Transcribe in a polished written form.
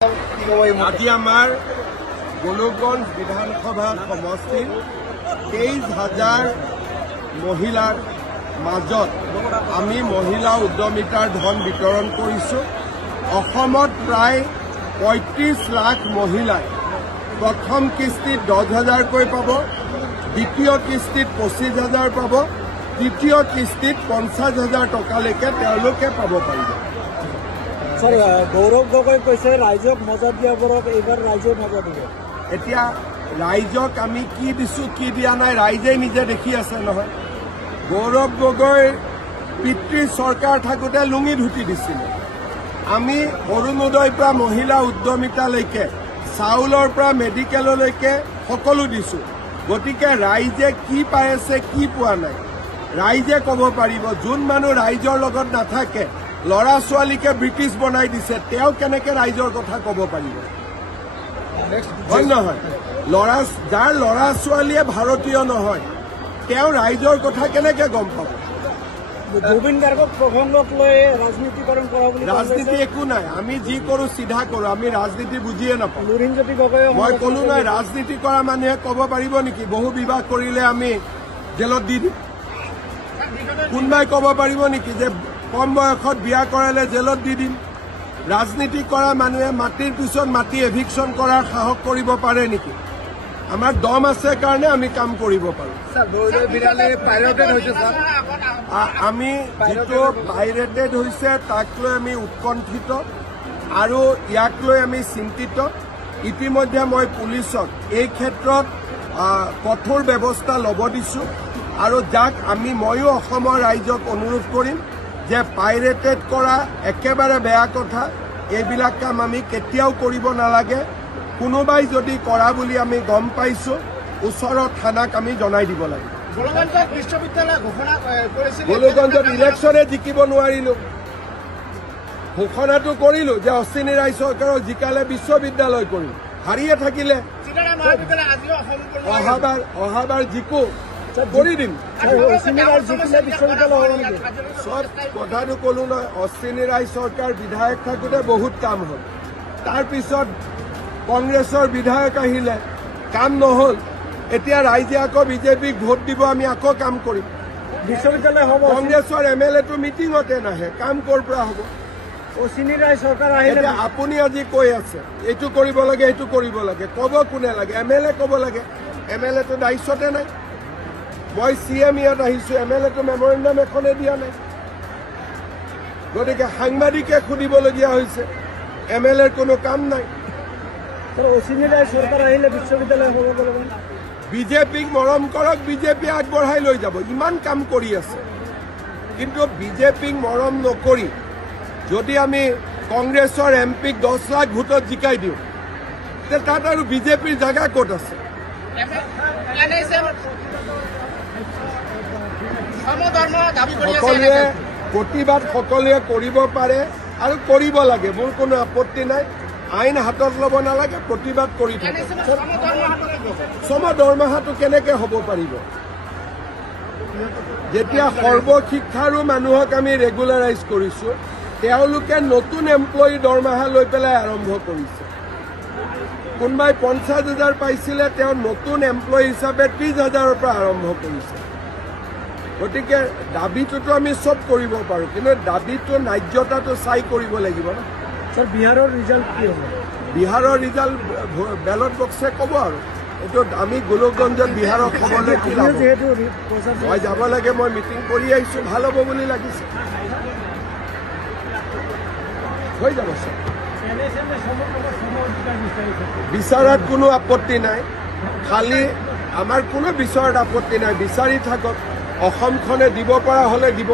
আজি আমাৰ গোলকগঞ্জ বিধানসভা সমষ্টিৰ 23,000 মহিলাৰ মাজত আমি মহিলা উদ্যমিতাৰ ধন বিতৰণ কৰিছো। অসমত প্ৰায় 35 লাখ মহিলাই প্ৰথম কিস্তিত 10,000কৈ পাব, দ্বিতীয় কিস্তিত 25,000 পাব, তৃতীয় কিস্তিত 50,000 টকালৈকে তেওঁলোকে পাব পাৰিব। গৌৰৱ গগৈ কৈছে ৰাইজক মজা দিয়া পৰক, এইবাৰ ৰাইজে মজা দিব। এতিয়া ৰাইজক আমি কি দিছো কি দিয়া নাই ৰাইজে নিজে দেখি আছে নহয়। গৌৰৱ গগৈৰ পিতৃ চৰকাৰ থাকোঁতে লুঙি ধুতি দিছিল। আমি অৰুণোদয়ৰ পৰা মহিলা উদ্যমিতালৈকে চাউলৰ পৰা মেডিকেললৈকে সকলো দিছো। গতিকে ৰাইজে কি পাই আছে কি পোৱা নাই ৰাইজে ক'ব পাৰিব। যোন মানুহ ৰাইজৰ লগত নাথাকে, ল'ৰা ছোৱালীকে ব্ৰিটিছ বনাই দিছে, তেওঁ কেনেকে ৰাইজৰ কথা ক'ব পাৰিব? হয় নহয়? যাৰ ল'ৰা ছোৱালীয়ে ভাৰতীয় নহয়, তেওঁ ৰাইজৰ কথা কেনেকে গম পাব? জুবিন গাৰ্গক প্ৰসংগক লৈ ৰাজনীতিকৰণ কৰা বুলি ৰাজনীতি একো নাই। আমি যি কৰো চিধা কৰো, আমি ৰাজনীতি বুজিয়ে নাপাওঁ। লুৰিণজ্যোতি গগৈয়ে মই কলো নাই, ৰাজনীতি কৰা মানুহে ক'ব পাৰিব নেকি বহু বিবাহ কৰিলে আমি জেলত দি দিম? কোনোবাই ক'ব পাৰিব নেকি যে কম বয়সত বিয়া কৰালে জেলত দি দিম? ৰাজনীতি কৰা মানুহে মাটিৰ পিছত মাটি এভিকশ্যন কৰাৰ সাহস কৰিব পাৰে নেকি? আমাৰ দম আছে কাৰণে আমি কাম কৰিব পাৰোঁ। আমি যিটো পাইৰেটেড হৈছে তাক লৈ আমি উৎকণ্ঠিত আৰু ইয়াক লৈ আমি চিন্তিত। ইতিমধ্যে মই পুলিচক এই ক্ষেত্ৰত কঠোৰ ব্যৱস্থা ল'ব দিছোঁ আৰু যাক ময়ো অসমৰ ৰাইজক অনুৰোধ কৰিম যে পাইৰেটেড কৰা একেবাৰে বেয়া কথা। এইবিলাক কাম আমি কেতিয়াও কৰিব নালাগে। কোনোবাই যদি কৰা বুলি আমি গম পাইছোঁ, ওচৰৰ থানাক আমি জনাই দিব লাগে। গোলকগঞ্জত ইলেকশ্যনে জিকিব নোৱাৰিলোঁ, ঘোষণাটো কৰিলোঁ যে অশ্বিনী ৰায় চৰকাৰক জিকালে বিশ্ববিদ্যালয় কৰিম, হাৰিয়ে থাকিলে। অহাবাৰ জিকো কৰি দিম। চব কথাটো কলো নহয়। অশ্বিনী ৰায় চৰকাৰ বিধায়ক থাকোঁতে বহুত কাম হ'ল। তাৰপিছত কংগ্ৰেছৰ বিধায়ক আহিলে, কাম নহ'ল। এতিয়া ৰাইজে আকৌ বিজেপিক ভোট দিব, আমি আকৌ কাম কৰিম। বিশ্ববিদ্যালয় হ'ব। কংগ্ৰেছৰ MLA মিটিঙতে নাহে, কাম ক'ৰ পৰা হ'ব? অশ্বিনী ৰায় চৰকাৰ আহিলে আপুনি আজি কৈ আছে এইটো কৰিব লাগে এইটো কৰিব লাগে, ক'ব কোনে লাগে? MLA ক'ব লাগে। MLA দায়িত্বতে নাই। মই CM ইয়াত আহিছোঁ, MLA মেমৰেণ্ডাম এখনে দিয়া নাই। গতিকে সাংবাদিকে সুধিবলগীয়া হৈছে, MLAৰ কোনো কাম নাই। অশ্বিনী ৰায় চৰকাৰ আহিলে বিশ্ববিদ্যালয় হ'ব গ'লে বিজেপিক মৰম কৰক, বিজেপি আগবঢ়াই লৈ যাব। ইমান কাম কৰি আছে, কিন্তু বিজেপিক মৰম নকৰি যদি আমি কংগ্ৰেছৰ MPক 10 লাখ ভোটত জিকাই দিওঁ, তে তাত আৰু বিজেপিৰ জেগা ক'ত আছে? সকলোৱে প্ৰতিবাদ সকলোৱে কৰিব পাৰে আৰু কৰিব লাগে, মোৰ কোনো আপত্তি নাই। আইন হাতত ল'ব নালাগে, প্ৰতিবাদ কৰি থাকে। সম দৰমহাটো কেনেকে হ'ব পাৰিব? যেতিয়া সৰ্বশিক্ষাৰো মানুহক আমি ৰেগুলাৰাইজ কৰিছোঁ, তেওঁলোকে নতুন এমপ্লয়ী দৰমহা লৈ পেলাই আৰম্ভ কৰিছে। কোনোবাই 50,000 পাইছিলে, তেওঁ নতুন এমপ্লয়ী হিচাপে 30,000ৰ পৰা আৰম্ভ কৰিছে। গতিকে দাবীটোতো আমি চব কৰিব পাৰোঁ, কিন্তু দাবীটো ন্যায্যতাটো চাই কৰিব লাগিব ন। স্যাৰ, বিহাৰৰ ৰিজাল্ট কি হ'ব? বিহাৰৰ ৰিজাল্ট বেলট বক্সে ক'ব আৰু। এইটো আমি গোলকগঞ্জত বিহাৰৰ খবৰলৈ কি লাভ? মই যাব লাগে, মই মিটিং কৰি আহিছোঁ, ভাল হ'ব বুলি লাগিছে। হৈ যাব ছাৰ। বিচাৰাত কোনো আপত্তি নাই, খালি আমাৰ কোনো বিচাৰত আপত্তি নাই। বিচাৰি থাকক, অসমখনে দিব পৰা হ'লে দিব।